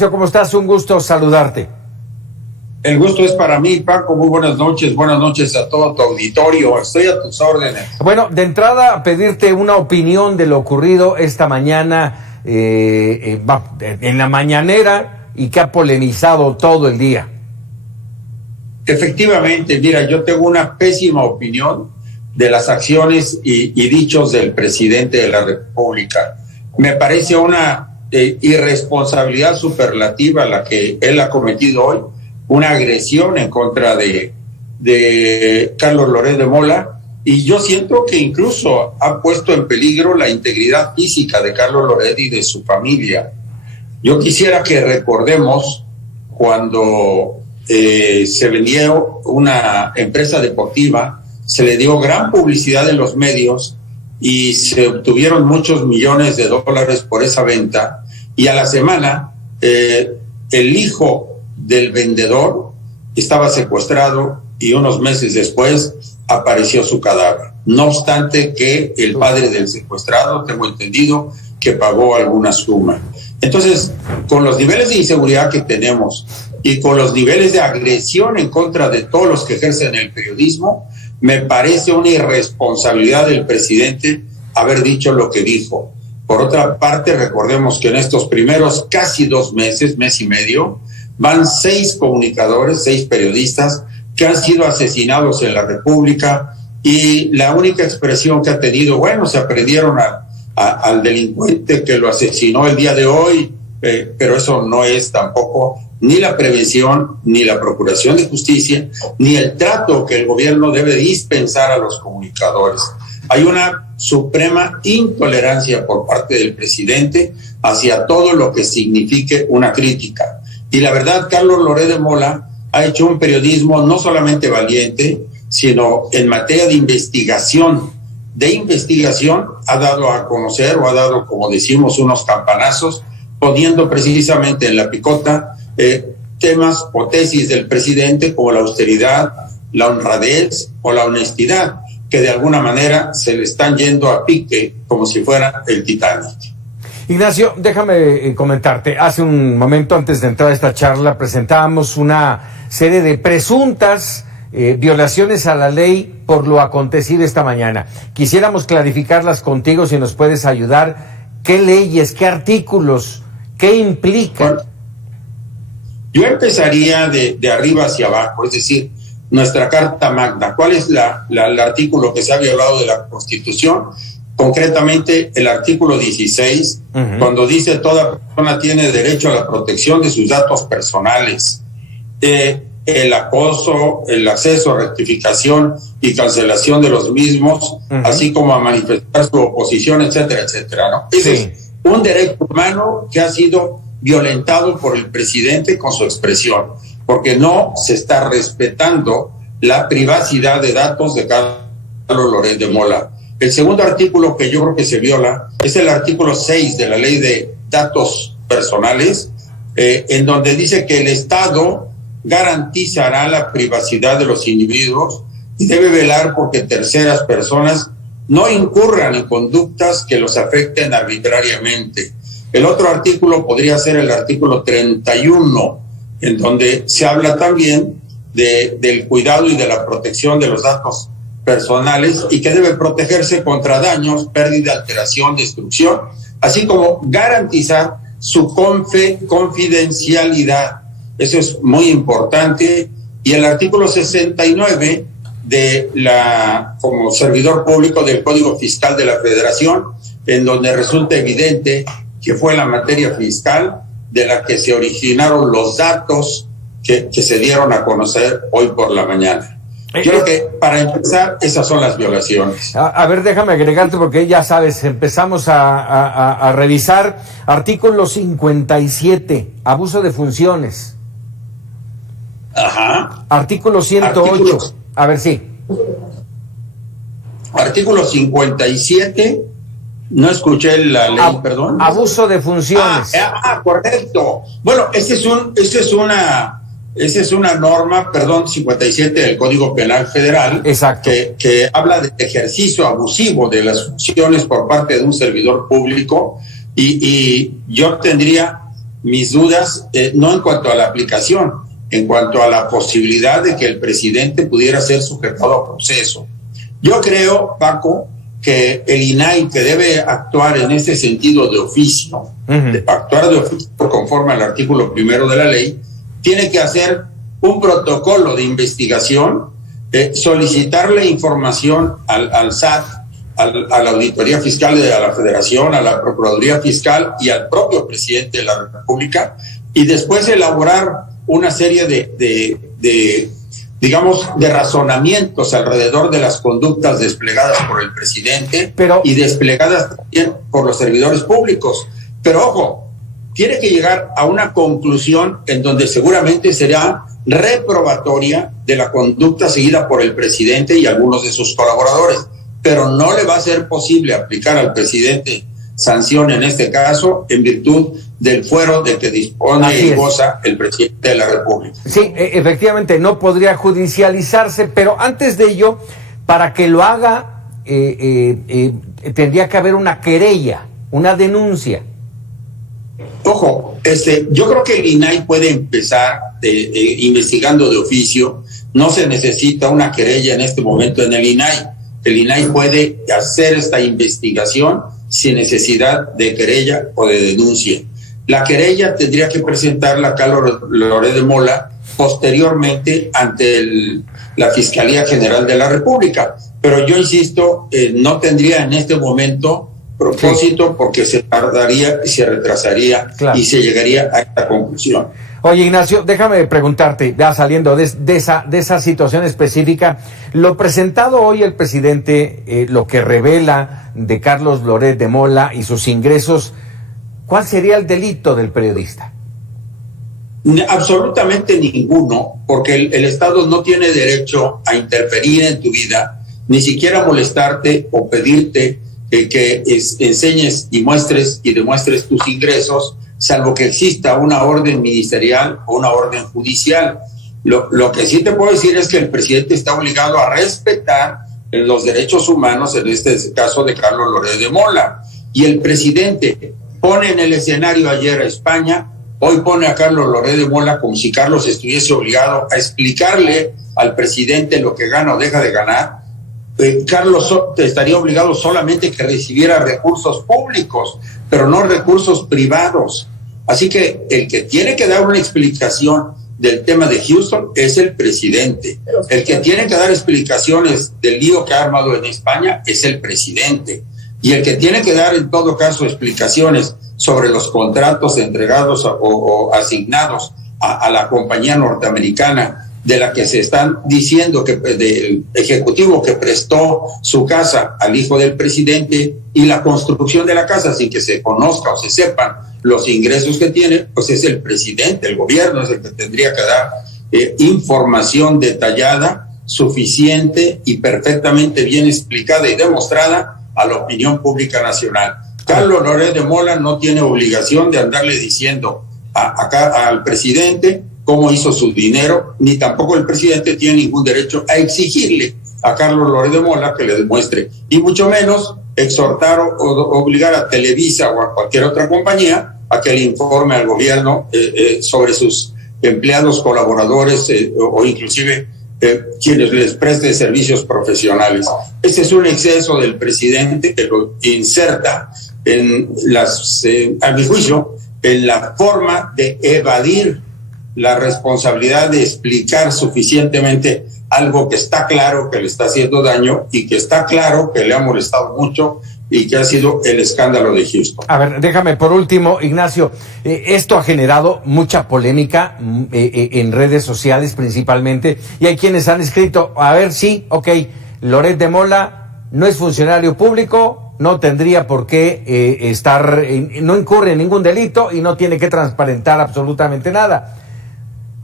¿Cómo estás? Un gusto saludarte. El gusto es para mí, Paco. Muy buenas noches a todo tu auditorio. Estoy a tus órdenes. Bueno, de entrada, pedirte una opinión de lo ocurrido esta mañana en la mañanera y que ha polemizado todo el día. Efectivamente, mira, yo tengo una pésima opinión de las acciones y dichos del presidente de la República. Me parece una irresponsabilidad superlativa la que él ha cometido hoy, una agresión en contra de Carlos Loret de Mola, y yo siento que incluso ha puesto en peligro la integridad física de Carlos Loret y de su familia. Yo quisiera que recordemos cuando se vendió una empresa deportiva, se le dio gran publicidad en los medios y se obtuvieron muchos millones de dólares por esa venta, y a la semana el hijo del vendedor estaba secuestrado y unos meses después apareció su cadáver. No obstante que el padre del secuestrado, tengo entendido, que pagó alguna suma. Entonces, con los niveles de inseguridad que tenemos y con los niveles de agresión en contra de todos los que ejercen el periodismo, me parece una irresponsabilidad del presidente haber dicho lo que dijo. Por otra parte, recordemos que en estos primeros casi 2 meses, mes y medio, van 6 comunicadores, 6 periodistas que han sido asesinados en la República, y la única expresión que ha tenido, bueno, se aprendieron al delincuente que lo asesinó el día de hoy, pero eso no es tampoco ni la prevención, ni la procuración de justicia, ni el trato que el gobierno debe dispensar a los comunicadores. Hay una suprema intolerancia por parte del presidente hacia todo lo que signifique una crítica. Y la verdad, Carlos Loret de Mola ha hecho un periodismo no solamente valiente, sino en materia de investigación. Ha dado a conocer, o ha dado, como decimos, unos campanazos, poniendo precisamente en la picota temas o tesis del presidente como la austeridad, la honradez o la honestidad, que de alguna manera se le están yendo a pique como si fuera el Titanic. Ignacio, déjame comentarte. Hace un momento, antes de entrar a esta charla, presentábamos una serie de presuntas violaciones a la ley por lo acontecido esta mañana. Quisiéramos clarificarlas contigo, si nos puedes ayudar. ¿Qué leyes, qué artículos, qué implican? Yo empezaría de arriba hacia abajo, es decir, nuestra Carta Magna. ¿Cuál es el artículo que se ha violado de la Constitución? Concretamente, el artículo 16, cuando dice toda persona tiene derecho a la protección de sus datos personales, el acoso, el acceso, rectificación y cancelación de los mismos, así como a manifestar su oposición, etcétera, etcétera, ¿no? Ese es un derecho humano que ha sido violentado por el presidente con su expresión, porque no se está respetando la privacidad de datos de Carlos Loret de Mola. El segundo artículo que yo creo que se viola es el artículo 6 de la Ley de Datos Personales, en donde dice que el Estado garantizará la privacidad de los individuos y debe velar porque terceras personas no incurran en conductas que los afecten arbitrariamente. El otro artículo podría ser el artículo 31, en donde se habla también del cuidado y de la protección de los datos personales, y que debe protegerse contra daños, pérdida, alteración, destrucción, así como garantizar su confidencialidad. Eso es muy importante. Y el artículo 69 como servidor público del Código Fiscal de la Federación, en donde resulta evidente que fue la materia fiscal de la que se originaron los datos que se dieron a conocer hoy por la mañana. Creo que, para empezar, esas son las violaciones. A ver, déjame agregarte, porque ya sabes, empezamos a revisar artículo 57, abuso de funciones. Ajá. Artículo 108. A ver, sí. Artículo 57, no escuché la ley, perdón. Abuso de funciones. Correcto. Bueno, esa es una norma, 57 del Código Penal Federal. Exacto. Que habla de ejercicio abusivo de las funciones por parte de un servidor público, y yo tendría mis dudas, no en cuanto a la aplicación, en cuanto a la posibilidad de que el presidente pudiera ser sujetado a proceso. Yo creo, Paco, que el INAI, que debe actuar en este sentido de oficio, actuar de oficio conforme al artículo 1 de la ley, tiene que hacer un protocolo de investigación, solicitarle información al SAT, a la Auditoría Fiscal de la Federación, a la Procuraduría Fiscal y al propio presidente de la República, y después elaborar una serie de razonamientos alrededor de las conductas desplegadas por el presidente y desplegadas también por los servidores públicos. Pero ojo, tiene que llegar a una conclusión en donde seguramente será reprobatoria de la conducta seguida por el presidente y algunos de sus colaboradores, pero no le va a ser posible aplicar al presidente sanción en este caso en virtud del fuero de que dispone y goza el presidente de la República. Sí, efectivamente no podría judicializarse, pero antes de ello, para que lo haga, tendría que haber una querella, una denuncia. Ojo, yo creo que el INAI puede empezar investigando de oficio. No se necesita una querella en este momento en el INAI. El INAI puede hacer esta investigación sin necesidad de querella o de denuncia. La querella tendría que presentarla Carlos Loret de Mola posteriormente ante la Fiscalía General de la República. Pero yo insisto, no tendría en este momento propósito, porque se tardaría y se retrasaría, claro, y se llegaría a esta conclusión. Oye, Ignacio, déjame preguntarte, ya saliendo de esa situación específica, lo presentado hoy el presidente, lo que revela de Carlos Loret de Mola y sus ingresos, ¿cuál sería el delito del periodista? Absolutamente ninguno, porque el Estado no tiene derecho a interferir en tu vida, ni siquiera molestarte o pedirte que enseñes y muestres y demuestres tus ingresos, salvo que exista una orden ministerial o una orden judicial. Lo que sí te puedo decir es que el presidente está obligado a respetar los derechos humanos, en este caso de Carlos Loret de Mola. Y el presidente pone en el escenario ayer a España, hoy pone a Carlos Loret de Mola como si Carlos estuviese obligado a explicarle al presidente lo que gana o deja de ganar. Carlos estaría obligado solamente que recibiera recursos públicos, pero no recursos privados. Así que el que tiene que dar una explicación del tema de Houston es el presidente. El que tiene que dar explicaciones del lío que ha armado en España es el presidente. Y el que tiene que dar en todo caso explicaciones sobre los contratos entregados o asignados a la compañía norteamericana, de la que se están diciendo que del ejecutivo que prestó su casa al hijo del presidente y la construcción de la casa sin que se conozca o se sepan los ingresos que tiene, pues es el presidente, el gobierno es el que tendría que dar información detallada, suficiente y perfectamente bien explicada y demostrada a la opinión pública nacional. Carlos Loret de Mola no tiene obligación de andarle diciendo al presidente cómo hizo su dinero, ni tampoco el presidente tiene ningún derecho a exigirle a Carlos Loret de Mola que le demuestre, y mucho menos exhortar o obligar a Televisa o a cualquier otra compañía a que le informe al gobierno sobre sus empleados, colaboradores o inclusive quienes les preste servicios profesionales. Este es un exceso del presidente que lo inserta a mi juicio, en la forma de evadir la responsabilidad de explicar suficientemente algo que está claro que le está haciendo daño y que está claro que le ha molestado mucho y que ha sido el escándalo de Houston. A ver, déjame por último, Ignacio, esto ha generado mucha polémica en redes sociales principalmente, y hay quienes han escrito, a ver, sí, ok, Loret de Mola no es funcionario público, no tendría por qué no incurre en ningún delito y no tiene que transparentar absolutamente nada.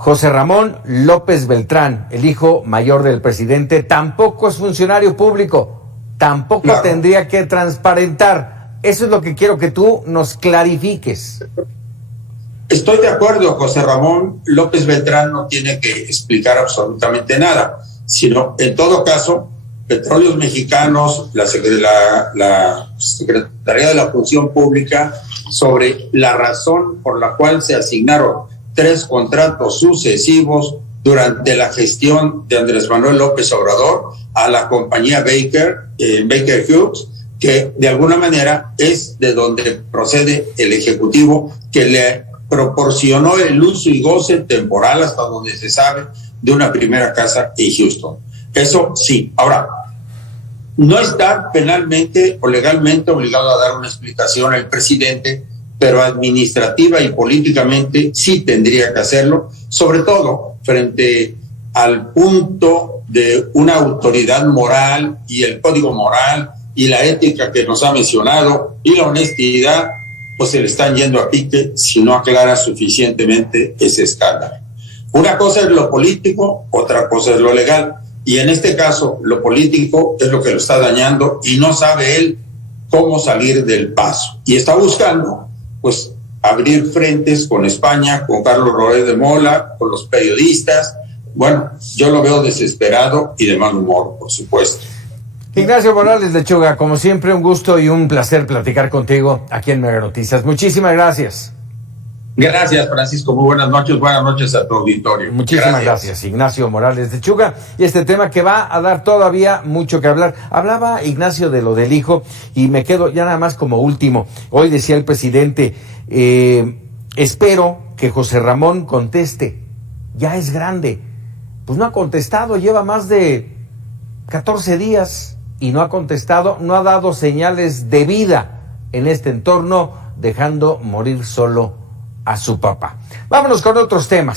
José Ramón López Beltrán, el hijo mayor del presidente, tampoco es funcionario público, tampoco claro, tendría que transparentar. Eso es lo que quiero que tú nos clarifiques. Estoy de acuerdo, José Ramón López Beltrán no tiene que explicar absolutamente nada, sino en todo caso, Petróleos Mexicanos, la Secretaría de la Función Pública sobre la razón por la cual se asignaron 3 contratos sucesivos durante la gestión de Andrés Manuel López Obrador a la compañía Baker Hughes, que de alguna manera es de donde procede el ejecutivo que le proporcionó el uso y goce temporal, hasta donde se sabe, de una primera casa en Houston. Eso sí. Ahora, no está penalmente o legalmente obligado a dar una explicación el presidente, pero administrativa y políticamente sí tendría que hacerlo, sobre todo frente al punto de una autoridad moral y el código moral y la ética que nos ha mencionado y la honestidad, pues se le están yendo a pique si no aclara suficientemente ese escándalo. Una cosa es lo político, otra cosa es lo legal. Y en este caso, lo político es lo que lo está dañando y no sabe él cómo salir del paso. Y está buscando, pues, abrir frentes con España, con Carlos Loret de Mola, con los periodistas. Bueno, yo lo veo desesperado y de mal humor, por supuesto. Ignacio Morales Lechuga, como siempre, un gusto y un placer platicar contigo aquí en Mega Noticias. Muchísimas gracias. Gracias, Francisco. Muy buenas noches a tu auditorio. Muchísimas gracias, Ignacio Morales Lechuga. Y este tema que va a dar todavía mucho que hablar. Hablaba Ignacio de lo del hijo y me quedo ya nada más como último. Hoy decía el presidente, espero que José Ramón conteste. Ya es grande. Pues no ha contestado, lleva más de 14 días y no ha contestado, no ha dado señales de vida en este entorno, dejando morir solo a su papá. Vámonos con otros temas.